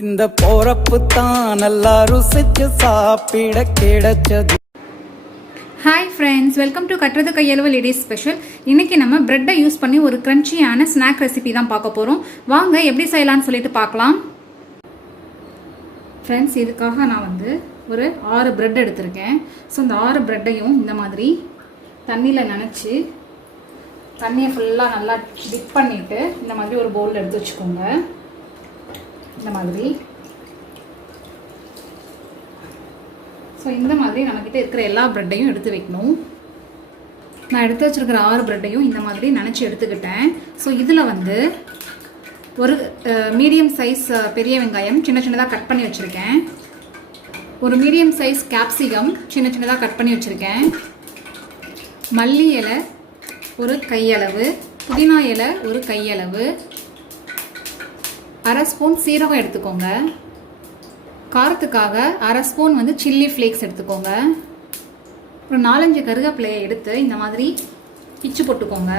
இந்த போறப்பு தான் நல்லா ருசிச்சு சாப்பிட கிடைச்சது. ஹாய் ஃப்ரெண்ட்ஸ், வெல்கம் டு கட்டுறது கையளவு லேடிஸ் ஸ்பெஷல். இன்றைக்கி நம்ம ப்ரெட்டை யூஸ் பண்ணி ஒரு க்ரன்ச்சியான ஸ்நாக் ரெசிபி தான் பார்க்க போகிறோம். வாங்க எப்படி செய்யலான்னு சொல்லிட்டு பார்க்கலாம். ஃப்ரெண்ட்ஸ், இதுக்காக நான் ஒரு 6 ப்ரெட் எடுத்திருக்கேன். ஸோ இந்த 6 ப்ரெட்டையும் இந்த மாதிரி தண்ணியில் நனைச்சி தண்ணியை ஃபுல்லாக நல்லா டிப் பண்ணிவிட்டு இந்த மாதிரி ஒரு பவுலில் எடுத்து வச்சுக்கோங்க. இந்த மாதிரி இந்த மாதிரி நம்மக்கிட்ட இருக்கிற எல்லா ப்ரெட்டையும் எடுத்து வைக்கணும். நான் எடுத்து வச்சுருக்கிற 6 ப்ரெட்டையும் இந்த மாதிரி நினச்சி எடுத்துக்கிட்டேன். ஸோ இதில் ஒரு மீடியம் சைஸ் பெரிய வெங்காயம் சின்ன சின்னதாக கட் பண்ணி வச்சுருக்கேன். ஒரு மீடியம் சைஸ் கேப்சிகம் சின்ன சின்னதாக கட் பண்ணி வச்சுருக்கேன். மல்லி இலை ஒரு கையளவு, புதினா இலை ஒரு கையளவு, 1/2 ஸ்பூன் சீரகம் எடுத்துக்கோங்க. காரத்துக்காக 1/2 ஸ்பூன் சில்லி ஃப்ளேக்ஸ் எடுத்துக்கோங்க. ஒரு 4-5 கருவேப்பிலையை எடுத்து இந்த மாதிரி பிச்சு போட்டுக்கோங்க.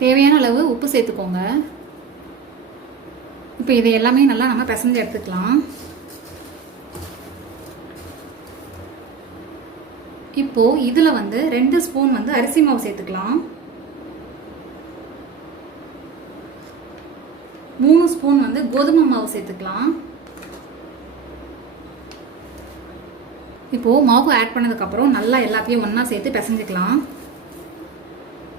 தேவையான அளவு உப்பு சேர்த்துக்கோங்க. இப்போ இதை எல்லாமே நல்லா நம்ம பிசைஞ்சு எடுத்துக்கலாம். இப்போது இதில் 2 ஸ்பூன் அரிசி மாவு சேர்த்துக்கலாம். 3 ஸ்பூன் கோதுமை மாவு சேர்த்துக்கலாம். இப்போது மாவு ஆட் பண்ணதுக்கப்புறம் நல்லா எல்லாத்தையும் ஒன்றா சேர்த்து பிசைஞ்சிக்கலாம்.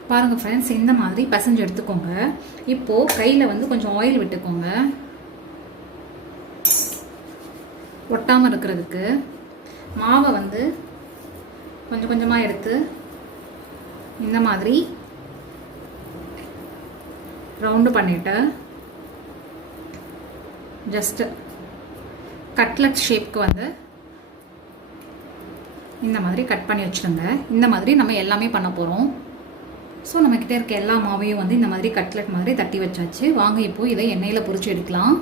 பாருங்கள் ஃப்ரெண்ட்ஸ், இந்த மாதிரி பிசைஞ்சு எடுத்துக்கோங்க. இப்போது கையில் கொஞ்சம் ஆயில் விட்டுக்கோங்க, ஒட்டாமல் இருக்கிறதுக்கு. மாவை கொஞ்சம் கொஞ்சமாக எடுத்து இந்த மாதிரி ரவுண்டு பண்ணிவிட்டு ஜஸ்ட்டு கட்லட் ஷேப்க்கு இந்த மாதிரி கட் பண்ணி வச்சுருங்க. இந்த மாதிரி நம்ம எல்லாமே பண்ண போகிறோம். ஸோ நம்மக்கிட்ட இருக்க எல்லா மாவையும் இந்த மாதிரி கட்லட் மாதிரி தட்டி வச்சாச்சு. வாங்க இப்போது இதை எண்ணெயில் பொரிச்சு எடுக்கலாம்.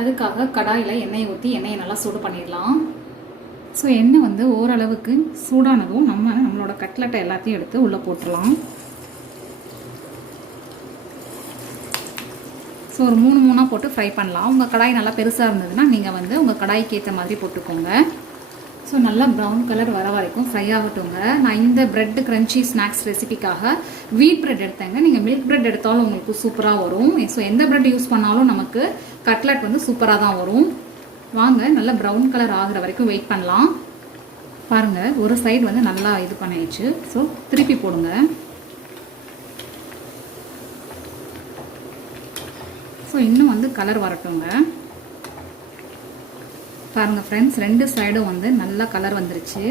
அதுக்காக கடாயில் எண்ணெயை ஊற்றி எண்ணெயை நல்லா சூடு பண்ணிடலாம். ஸோ எண்ணெய் ஓரளவுக்கு சூடானதும் நம்மளோட கட்லட்டை எல்லாத்தையும் எடுத்து உள்ளே போட்டுடலாம். ஸோ ஒரு 3 போட்டு ஃப்ரை பண்ணலாம். உங்கள் கடாய் நல்லா பெருசாக இருந்ததுன்னா நீங்கள் உங்கள் கடாய்க்கு ஏற்ற மாதிரி போட்டுக்கோங்க. ஸோ நல்லா ப்ரௌன் கலர் வர வரைக்கும் ஃப்ரை ஆகட்டுங்க. நான் இந்த ப்ரெட் க்ரன்ச்சி ஸ்நாக்ஸ் ரெசிபிக்காக வீட் ப்ரெட் எடுத்தேங்க. நீங்கள் மில்க் ப்ரெட் எடுத்தாலும் உங்களுக்கு சூப்பராக வரும். ஸோ எந்த ப்ரெட் யூஸ் பண்ணாலும் நமக்கு கட்லட் சூப்பராக தான் வரும். வாங்க நல்லா ப்ரௌன் கலர் ஆகிற வரைக்கும் வெயிட் பண்ணலாம். பாருங்கள், ஒரு சைடு நல்லா இது பண்ணிடுச்சு. ஸோ திருப்பி போடுங்க. ஸோ இன்னும் கலர் வரட்டுங்க. பாருங்கள் ஃப்ரெண்ட்ஸ், 2 சைடும் நல்லா கலர் வந்துருச்சு.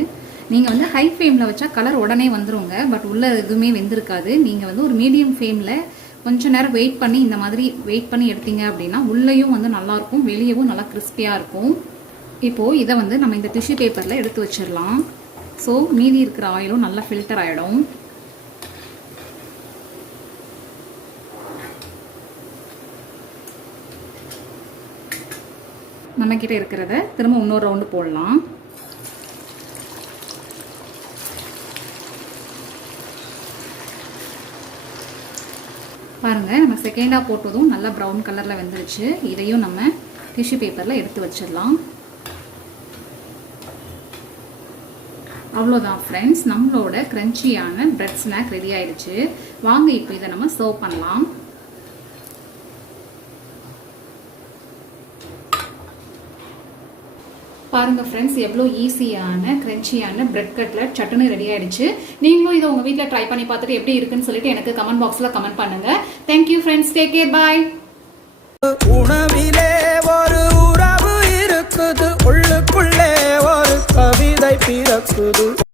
நீங்கள் ஹை ஃப்ளேமில் வச்சா கலர் உடனே வந்துருங்க. பட் உள்ளே எதுவுமே வெந்திருக்காது. நீங்கள் ஒரு மீடியம் ஃப்ளேமில் கொஞ்சம் நேரம் வெயிட் பண்ணி இந்த மாதிரி வெயிட் பண்ணி எடுத்தீங்க அப்படின்னா உள்ளேயும் நல்லாயிருக்கும், வெளியவும் நல்லா கிறிஸ்பியாக இருக்கும். இப்போது இதை நம்ம இந்த டிஷ்யூ பேப்பரில் எடுத்து வச்சிடலாம். ஸோ மீதி இருக்கிற ஆயிலும் நல்லா ஃபில்டர் ஆகிடும். நம்மக்கிட்ட இருக்கிறத திரும்ப இன்னொரு ரவுண்டு போடலாம். பாருங்கள், நம்ம செகண்டாக போட்டதும் நல்லா ப்ரௌன் கலரில் வெந்துருச்சு. இதையும் நம்ம டிஷ்யூ பேப்பரில் எடுத்து வச்சிடலாம். அவ்வளோதான் ஃப்ரெண்ட்ஸ், நம்மளோட க்ரன்ச்சியான பிரெட் ஸ்நாக் ரெடி ஆயிடுச்சு. வாங்க இப்போ இதை நம்ம சர்வ் பண்ணலாம். பாருங்க ஃப்ரெண்ட்ஸ், எவ்வளோ ஈஸியான க்ரன்ச்சியான பிரெட் கட்லட் சட்டுன்னு ரெடி ஆயிடுச்சு. நீங்களும் இதை உங்கள் வீட்டில் ட்ரை பண்ணி பார்த்துட்டு எப்படி இருக்குன்னு சொல்லிட்டு எனக்கு கமெண்ட் பாக்ஸில் கமெண்ட் பண்ணுங்க. தேங்க்யூ ஃப்ரெண்ட்ஸ், டேக் கேர், பாய்.